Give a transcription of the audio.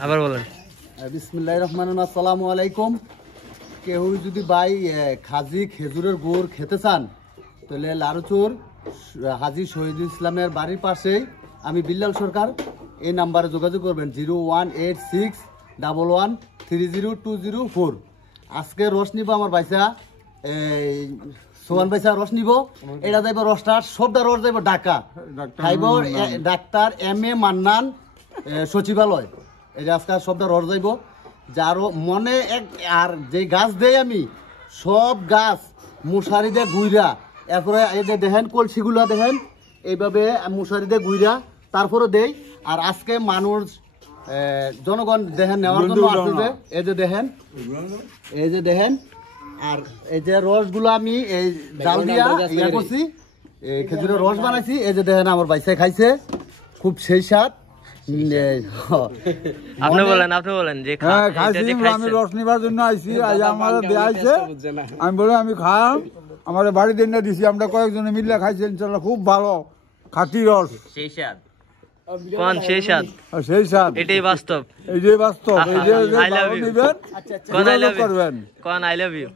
আবার বলেন। বিসমিল্লাহির রহমানির রহিম। আসসালামু আলাইকুম। কেউ যদি ভাই খাজি খেজুরের গুড় খেতে চান তাহলে লারুচুর হাজি শহীদুল ইসলামের বাড়ির পাশেই আমি বিল্লাল সরকার, এই নাম্বারে যোগাযোগ করবেন 0186111302004। আজকে রস নিব আমার বাইসা সোহান বাইসা রস নিব। এটা যাইব রসটা সবটা রস যাইব ঢাকা খাইব ডাক্তার M.A. মান্নান সচিবালয়। এই যে আজকাল সবটা রস যাইব যারও মনে এক আর যে গাছ দেই আমি সব গাছ মশারি দিয়ে গুইরা, এরপরে এই যে দেখেন কলসিগুলো দেখেন এইভাবে মশারি দিয়ে গুইরা তারপরে দেই। আর আজকে মানুষ জনগণ দেখেন নেওয়ার জন্য আছে যে এই যে দেখেন আর এই যে রসগুলো আমি এই জাল দিয়া ইয়া করছি, খেজুরের রস বানাইছি। এই যে দেখেন আমার বাইসে খাইছে, খুব সেই স্বাদ। আপনি বলেন যে আমি রস নিবার জন্য আইছি, আমার দেয়াইছে, আমি বলে আমি খাম, আমার বাড়ি দিন দিছি, আমরা কয়েকজনে মিলে খাইছি, ইনশাল্লাহ খুব ভালো খাঁটি রস, সেই স্বাদ। কোন সেই স্বাদ? সেই স্বাদ, এটাই বাস্তব, এই যে বাস্তব, এই যে আই লাভ ইউ নিবেন, কোন আই লাভ করবেন, কোন আই লাভ ইউ।